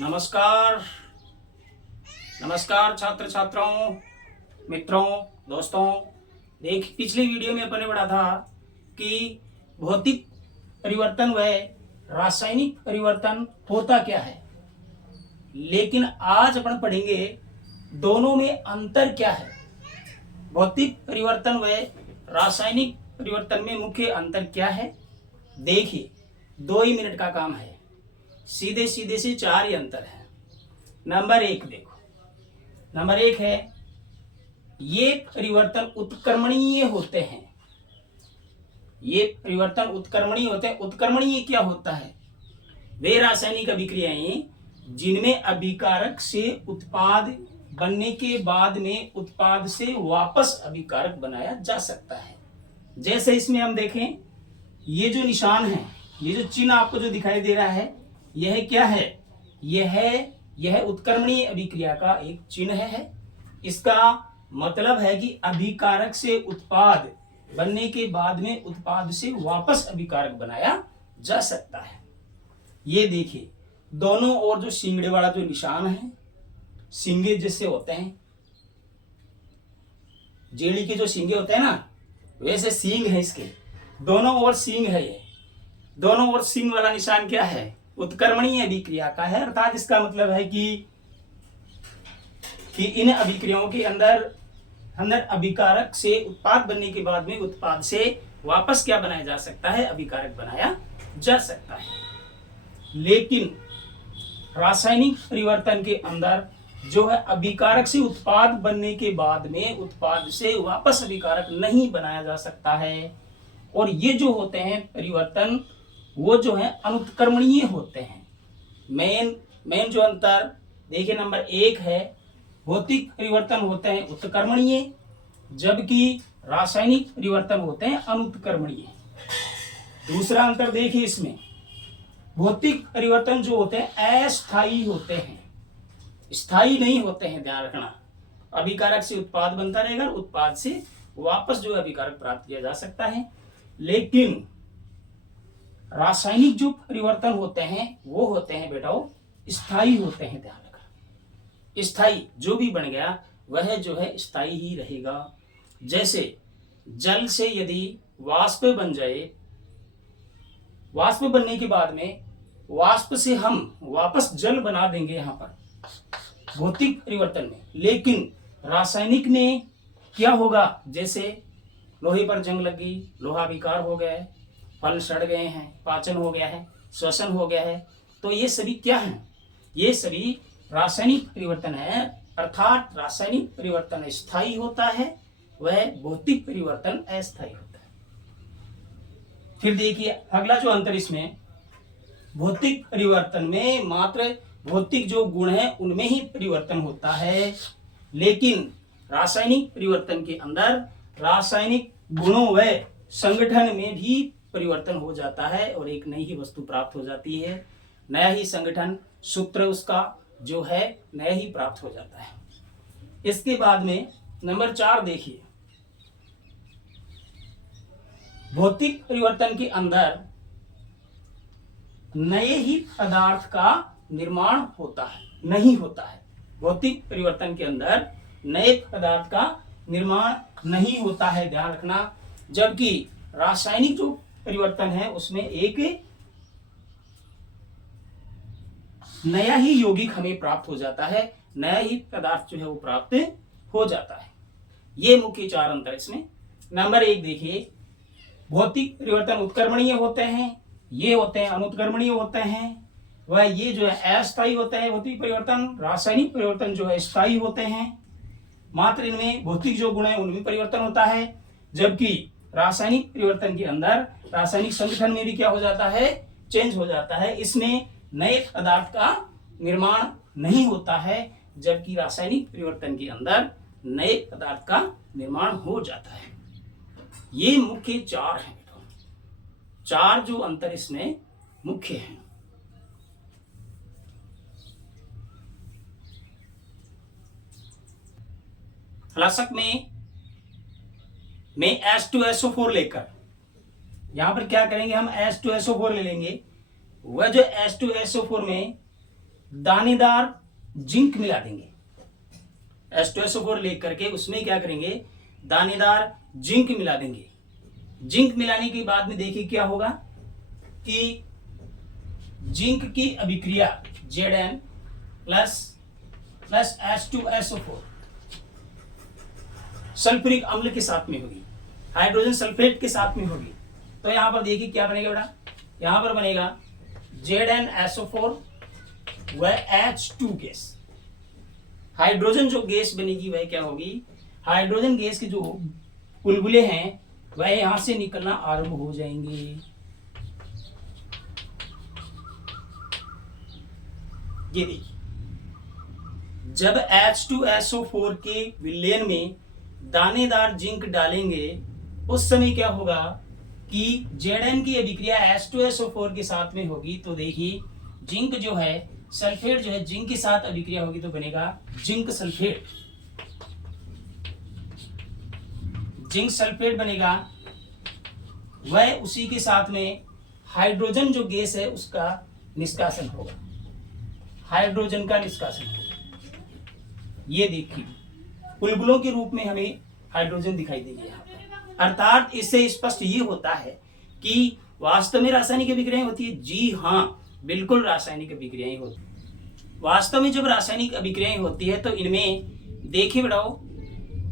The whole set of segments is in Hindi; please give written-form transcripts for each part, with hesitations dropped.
नमस्कार नमस्कार छात्र छात्राओं, मित्रों, दोस्तों। देख, पिछली वीडियो में अपन ने पढ़ा था कि भौतिक परिवर्तन व रासायनिक परिवर्तन होता क्या है, लेकिन आज अपन पढ़ेंगे दोनों में अंतर क्या है। भौतिक परिवर्तन व रासायनिक परिवर्तन में मुख्य अंतर क्या है। देखिए, 2 ही मिनट का काम है, सीधे सीधे से 4 ही अंतर है। नंबर 1 देखो, नंबर 1 है ये परिवर्तन उत्क्रमणीय होते हैं। ये परिवर्तन उत्क्रमणीय होते हैं। उत्क्रमणीय क्या होता है? वे रासायनिक अभिक्रियाएं जिनमें अभिकारक से उत्पाद बनने के बाद में उत्पाद से वापस अभिकारक बनाया जा सकता है। जैसे इसमें हम देखें, ये जो निशान है, ये जो चिन्ह आपको जो दिखाई दे रहा है, यह क्या है? यह उत्क्रमणीय अभिक्रिया का एक चिन्ह है। इसका मतलब है कि अभिकारक से उत्पाद बनने के बाद में उत्पाद से वापस अभिकारक बनाया जा सकता है। ये देखिए, दोनों ओर जो सिंगड़े वाला जो निशान है, सिंगे जैसे होते हैं, जेड़ी के जो सिंगे होते हैं ना, वैसे सींग है इसके, दोनों ओर सींग है। ये दोनों ओर सींग वाला निशान क्या है? उत्क्रमणीय अभिक्रिया का है। अर्थात इसका मतलब है कि इन अभिक्रियाओं के अंदर अभिकारक से उत्पाद बनने के बाद में उत्पाद से वापस क्या बनाया जा सकता है? अभिकारक बनाया जा सकता है। लेकिन रासायनिक परिवर्तन के अंदर जो है, अभिकारक से उत्पाद बनने के बाद में उत्पाद से वापस अभिकारक नहीं बनाया जा सकता है। और ये जो होते हैं परिवर्तन, वो जो है अनुत्क्रमणीय होते हैं। मेन जो अंतर देखिए, नंबर 1 है भौतिक परिवर्तन होते हैं उत्क्रमणीय, जबकि रासायनिक परिवर्तन होते हैं अनुत्क्रमणीय। दूसरा अंतर देखिए, इसमें भौतिक परिवर्तन जो होते हैं अस्थायी होते हैं, स्थायी नहीं होते हैं। ध्यान रखना, अभिकारक से उत्पाद बनता रहेगा, उत्पाद से वापस जो अभिकारक प्राप्त किया जा सकता है। लेकिन रासायनिक जो परिवर्तन होते हैं वो होते हैं बेटाओ स्थायी होते हैं। ध्यान रखना, स्थायी जो भी बन गया वह जो है स्थायी ही रहेगा। जैसे जल से यदि वाष्प बन जाए, वाष्प बनने के बाद में वाष्प से हम वापस जल बना देंगे यहाँ पर भौतिक परिवर्तन में। लेकिन रासायनिक में क्या होगा? जैसे लोहे पर जंग लगी, लोहा विकार हो गया है, फल सड़ गए हैं, पाचन हो गया है, श्वसन हो गया है, तो ये सभी क्या हैं? ये सभी रासायनिक परिवर्तन है। अर्थात रासायनिक परिवर्तन स्थायी होता है, वह भौतिक परिवर्तन अस्थायी होता है। फिर देखिए अगला जो अंतर इसमें, भौतिक परिवर्तन में मात्र भौतिक जो गुण है उनमें ही परिवर्तन होता है, लेकिन रासायनिक परिवर्तन के अंदर रासायनिक गुणों व संगठन में भी परिवर्तन हो जाता है और एक नई ही वस्तु प्राप्त हो जाती है। नया ही संगठन, सूत्र उसका जो है नया ही प्राप्त हो जाता है। इसके बाद में नंबर 4 देखिए, भौतिक परिवर्तन के अंदर नए ही पदार्थ का निर्माण होता है, नहीं होता है। भौतिक परिवर्तन के अंदर नए पदार्थ का निर्माण नहीं होता है, ध्यान रखना। जबकि रासायनिक जो परिवर्तन है उसमें एक नया ही यौगिक हमें प्राप्त हो जाता है, नया ही पदार्थ जो है वो प्राप्त हो जाता है। ये मुख्य 4 अंतर इसमें। नंबर 1 देखिए, भौतिक परिवर्तन उत्क्रमणीय होते हैं, ये होते हैं अनुत्क्रमणीय होते हैं। वह ये जो है अस्थायी होते हैं भौतिक परिवर्तन। रासायनिक परिवर्तन जो है स्थायी होते हैं, मात्र इनमें भौतिक जो गुण है उनमें परिवर्तन होता है। जबकि रासायनिक परिवर्तन के अंदर रासायनिक संगठन में भी क्या हो जाता है? चेंज हो जाता है। इसमें नए पदार्थ का निर्माण नहीं होता है, जबकि रासायनिक परिवर्तन के अंदर नए पदार्थ का निर्माण हो जाता है। ये मुख्य 4 हैं, 4 जो अंतर इसमें मुख्य हैं। फ्लास्क में H2SO4 लेकर यहां पर क्या करेंगे? हम H2SO4 ले लेंगे। वह जो H2SO4 में दानेदार जिंक मिला देंगे। H2SO4 लेकर के उसमें क्या करेंगे, दानेदार जिंक मिला देंगे। जिंक मिलाने के बाद में देखिए क्या होगा कि जिंक की अभिक्रिया Zn प्लस H2SO4 सल्फ्यूरिक अम्ल के साथ में होगी, हाइड्रोजन सल्फेट के साथ में होगी। तो यहां पर देखिए क्या बनेगा बेटा, यहां पर बनेगा ZnSO4 व H2 गैस। हाइड्रोजन जो गैस बनेगी वह क्या होगी, हाइड्रोजन गैस के जो बुलबुले हैं वह यहां से निकलना आरंभ हो जाएंगे। ये देखिए, जब H2SO4 के विलयन में दानेदार जिंक डालेंगे उस समय क्या होगा कि Zn की अभिक्रिया H2SO4 के साथ में होगी। तो देखिए जिंक जो है, सल्फेट जो है जिंक के साथ अभिक्रिया होगी तो बनेगा जिंक सल्फेट। जिंक सल्फेट बनेगा, वह उसी के साथ में हाइड्रोजन जो गैस है उसका निष्कासन होगा, हाइड्रोजन का निष्कासन होगा। ये देखिए बुलबुलों के रूप में हमें हाइड्रोजन दिखाई देगी यहाँ पर। अर्थात इससे स्पष्ट ये होता है कि वास्तव में रासायनिक अभिक्रियाएं होती है। जी हाँ, बिल्कुल रासायनिक अभिक्रियाएं होती है। वास्तव में जब रासायनिक अभिक्रियाएं होती है तो इनमें देखिए बेटाओ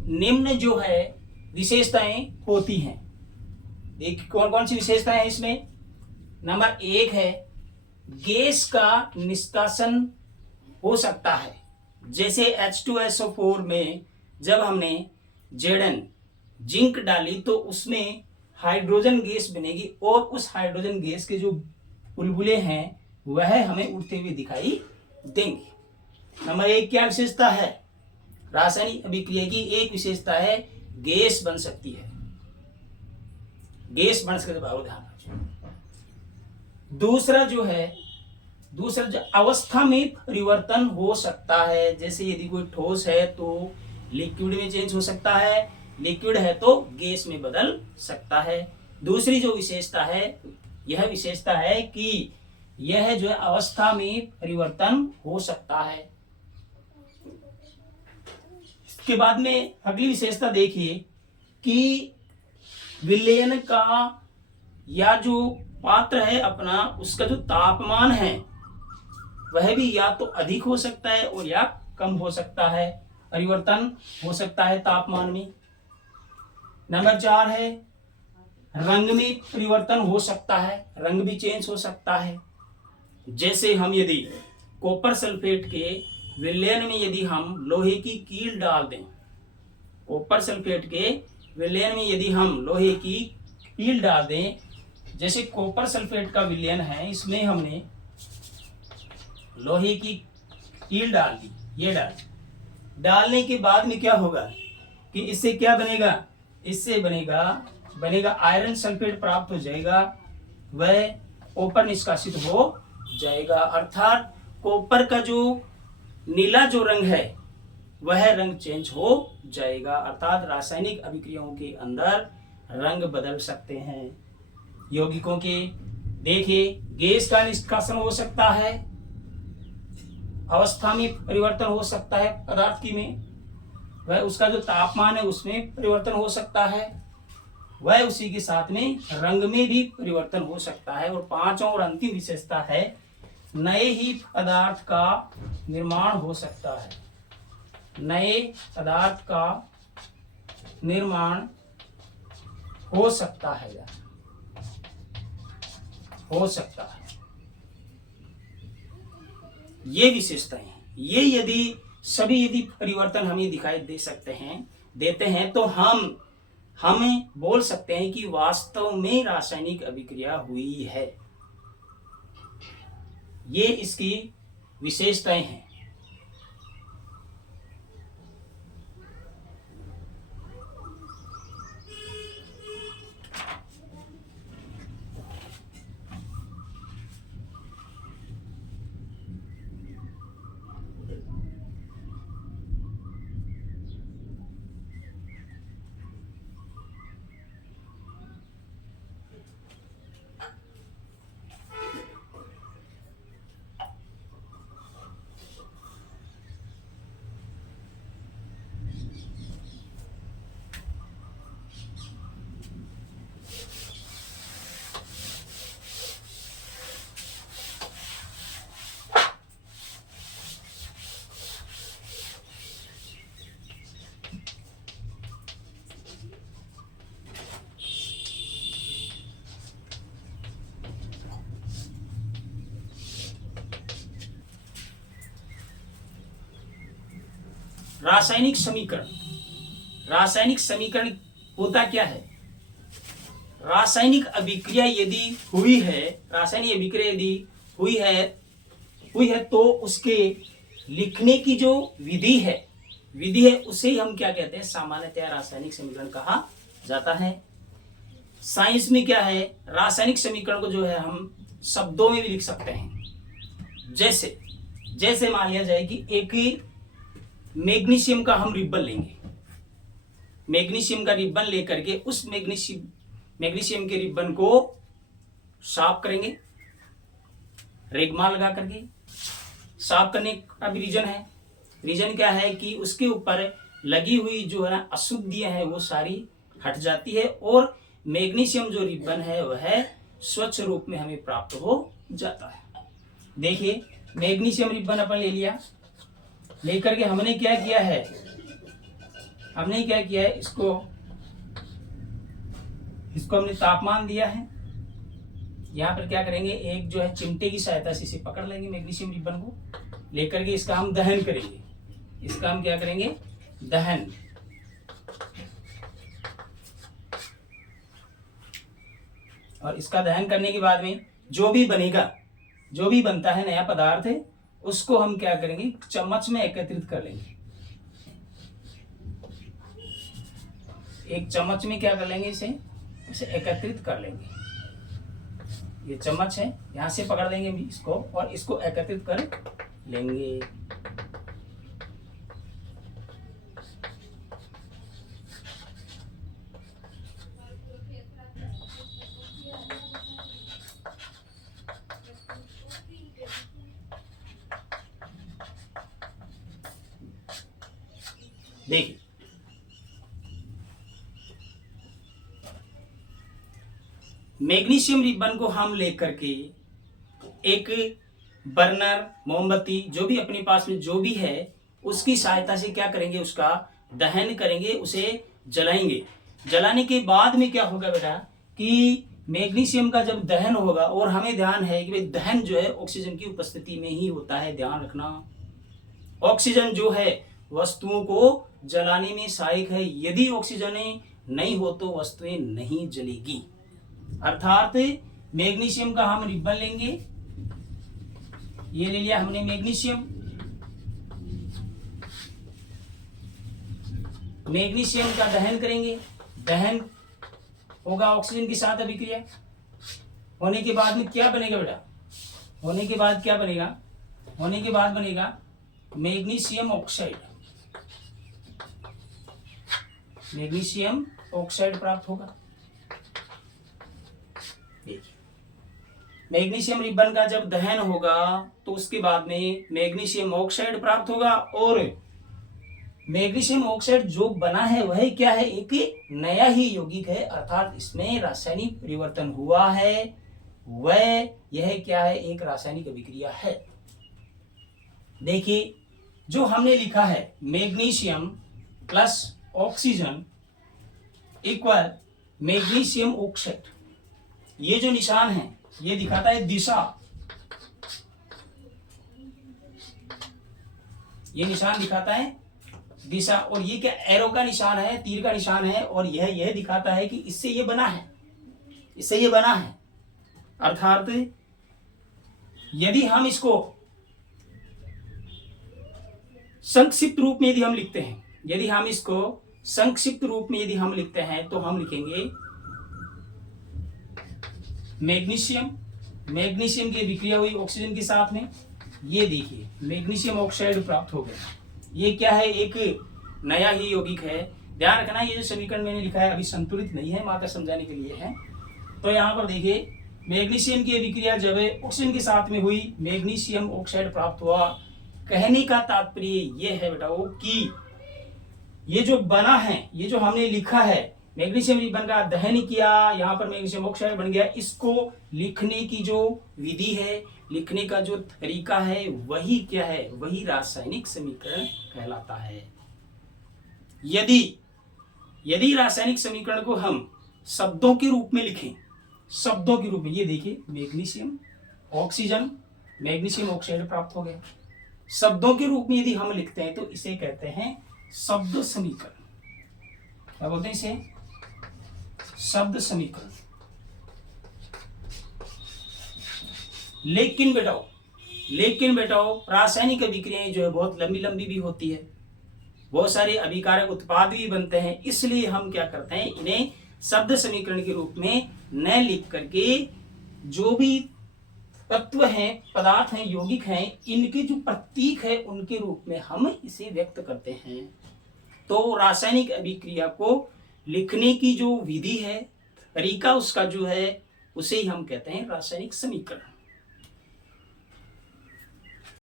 निम्न जो है विशेषताएं होती हैं। देखिए कौन कौन सी विशेषताएं हैं इसमें। नंबर 1 है गैस का निष्कासन हो सकता है। जैसे H2SO4 में जब हमने Zn जिंक डाली तो उसमें हाइड्रोजन गैस बनेगी और उस हाइड्रोजन गैस के जो बुलबुले हैं वह हमें उड़ते हुए दिखाई देंगे। नंबर 1 क्या विशेषता है, रासायनिक अभिक्रिया की एक विशेषता है गैस बन सकती है, गैस बन सकती है। ध्यान दूसरा जो अवस्था में परिवर्तन हो सकता है। जैसे यदि कोई ठोस है तो लिक्विड में चेंज हो सकता है, लिक्विड है तो गैस में बदल सकता है। दूसरी जो विशेषता है यह विशेषता है कि यह जो है अवस्था में परिवर्तन हो सकता है। इसके बाद में अगली विशेषता देखिए कि विलयन का या जो पात्र है अपना उसका जो तापमान है वह भी या तो अधिक हो सकता है और या कम हो सकता है, परिवर्तन हो सकता है तापमान में। नंबर 4 है रंग में परिवर्तन हो सकता है, रंग भी चेंज हो सकता है। जैसे हम यदि कॉपर सल्फेट के विलयन में यदि हम लोहे की कील डाल दें, कॉपर सल्फेट के विलयन में यदि हम लोहे की कील डाल दें, जैसे कॉपर सल्फेट का विलयन है इसमें हमने लोहे की कील डाल दी, ये डालने के बाद में क्या होगा कि इससे क्या बनेगा, इससे बनेगा आयरन सल्फेट प्राप्त हो जाएगा, वह कॉपर निष्कासित हो जाएगा। अर्थात कॉपर का जो नीला जो रंग है वह रंग चेंज हो जाएगा। अर्थात रासायनिक अभिक्रियाओं के अंदर रंग बदल सकते हैं यौगिकों के। देखिए गैस का निष्कासन हो सकता है, अवस्था में परिवर्तन हो सकता है पदार्थ की में, वह उसका जो तापमान है उसमें परिवर्तन हो सकता है, वह उसी के साथ में रंग में भी परिवर्तन हो सकता है। और पांचवा और अंतिम विशेषता है नए ही पदार्थ का निर्माण हो सकता है, नए पदार्थ का निर्माण हो सकता है या हो सकता है। ये विशेषताएं, ये यदि परिवर्तन हमें दिखाई देते हैं तो हमें बोल सकते हैं कि वास्तव में रासायनिक अभिक्रिया हुई है। ये इसकी विशेषताएं हैं। रासायनिक समीकरण, रासायनिक समीकरण होता क्या है? रासायनिक अभिक्रिया यदि हुई है, रासायनिक अभिक्रिया यदि हुई है तो उसके लिखने की जो विधि है उसे हम क्या कहते हैं? सामान्यतः रासायनिक समीकरण कहा जाता है। साइंस में क्या है, रासायनिक समीकरण को जो है हम शब्दों में भी लिख सकते हैं। जैसे मान लिया जाए कि एक मैग्नीशियम का हम रिबन लेंगे, मैग्नीशियम का रिबन लेकर के उस मैग्नीशियम के रिबन को साफ करेंगे, रेगमा लगा करके। साफ करने का भी रीजन क्या है कि उसके ऊपर लगी हुई जो है ना अशुद्धियां है वो सारी हट जाती है और मैग्नीशियम जो रिबन है वह स्वच्छ रूप में हमें प्राप्त हो जाता है। देखिए मैग्नीशियम रिबन अपन ले लिया, लेकर के हमने क्या किया है, इसको हमने तापमान दिया है। यहाँ पर क्या करेंगे, एक जो है चिमटे की सहायता से इसे पकड़ लेंगे मैग्नीशियम रिबन को, लेकर के इसका हम दहन करेंगे। इसका हम क्या करेंगे, दहन। और इसका दहन करने के बाद में जो भी बनता है नया पदार्थ है उसको हम क्या करेंगे, चम्मच में एकत्रित कर लेंगे। एक चम्मच में क्या कर लेंगे, इसे एकत्रित कर लेंगे। ये चम्मच है, यहां से पकड़ लेंगे इसको और इसको एकत्रित कर लेंगे। देखिए मैग्नीशियम रिबन को हम लेकर के एक बर्नर, मोमबत्ती, जो भी अपने पास में जो भी है उसकी सहायता से क्या करेंगे, उसका दहन करेंगे, उसे जलाएंगे। जलाने के बाद में क्या होगा बेटा कि मैग्नीशियम का जब दहन होगा, और हमें ध्यान है कि भाई दहन जो है ऑक्सीजन की उपस्थिति में ही होता है, ध्यान रखना। ऑक्सीजन जो है वस्तुओं को जलाने में सहायक है, यदि ऑक्सीजन नहीं हो तो वस्तुएं नहीं जलेगी। अर्थात मैग्नीशियम का हम रिबन लेंगे, ये ले लिया हमने मैग्नीशियम का दहन करेंगे। दहन होगा ऑक्सीजन के साथ अभिक्रिया होने के बाद में क्या बनेगा बेटा, होने के बाद बनेगा मैग्नीशियम ऑक्साइड प्राप्त होगा। मैग्नीशियम रिबन का जब दहन होगा तो उसके बाद में मैग्नीशियम ऑक्साइड प्राप्त होगा, और मैग्नीशियम ऑक्साइड जो बना है वह क्या है, एक नया ही यौगिक है, अर्थात इसमें रासायनिक परिवर्तन हुआ है, वह यह क्या है, एक रासायनिक अभिक्रिया है। देखिए जो हमने लिखा है magnesium plus oxygen equal magnesium oxide, ये जो निशान है ये दिखाता है दिशा, ये निशान दिखाता है दिशा, और ये क्या एरो का निशान है, तीर का निशान है, और यह दिखाता है कि इससे ये बना है, अर्थात यदि हम इसको संक्षिप्त रूप में यदि हम लिखते हैं, तो हम लिखेंगे मैग्नीशियम की विक्रिया हुई ऑक्सीजन के साथ में, ये देखिए मैग्नीशियम ऑक्साइड प्राप्त हो गया। ये क्या है, एक नया ही यौगिक है। ध्यान रखना ये जो समीकरण मैंने लिखा है अभी संतुलित नहीं है, मात्र समझाने के लिए है। तो यहाँ पर देखिए मैग्नीशियम की अभिक्रिया जब ऑक्सीजन के साथ में हुई, मैग्नीशियम ऑक्साइड प्राप्त हुआ। कहने का तात्पर्य ये है बेटा कि ये जो बना है, ये जो हमने लिखा है मैग्नीशियम रिबन का दहन किया, यहाँ पर मैग्नीशियम ऑक्साइड बन गया, इसको लिखने की जो विधि है, लिखने का जो तरीका है, वही क्या है, वही रासायनिक समीकरण कहलाता है। यदि रासायनिक समीकरण को हम शब्दों के रूप में लिखें, ये देखिए मैग्नीशियम ऑक्सीजन मैग्नीशियम ऑक्साइड प्राप्त हो गया। शब्दों के रूप में यदि हम लिखते हैं तो इसे कहते हैं शब्द समीकरण। क्या बोलते हैं इसे? शब्द समीकरण। लेकिन बेटाओ रासायनिक अभिक्रियाएं जो है बहुत लंबी लंबी भी होती है, बहुत सारे अभिकारक उत्पाद भी बनते हैं, इसलिए हम क्या करते हैं, इन्हें शब्द समीकरण के रूप में न लिख करके जो भी तत्व हैं, पदार्थ हैं, यौगिक हैं, इनके जो प्रतीक है उनके रूप में हम इसे व्यक्त करते हैं। तो रासायनिक अभिक्रिया को लिखने की जो विधि है, तरीका उसका जो है, उसे ही हम कहते हैं रासायनिक समीकरण।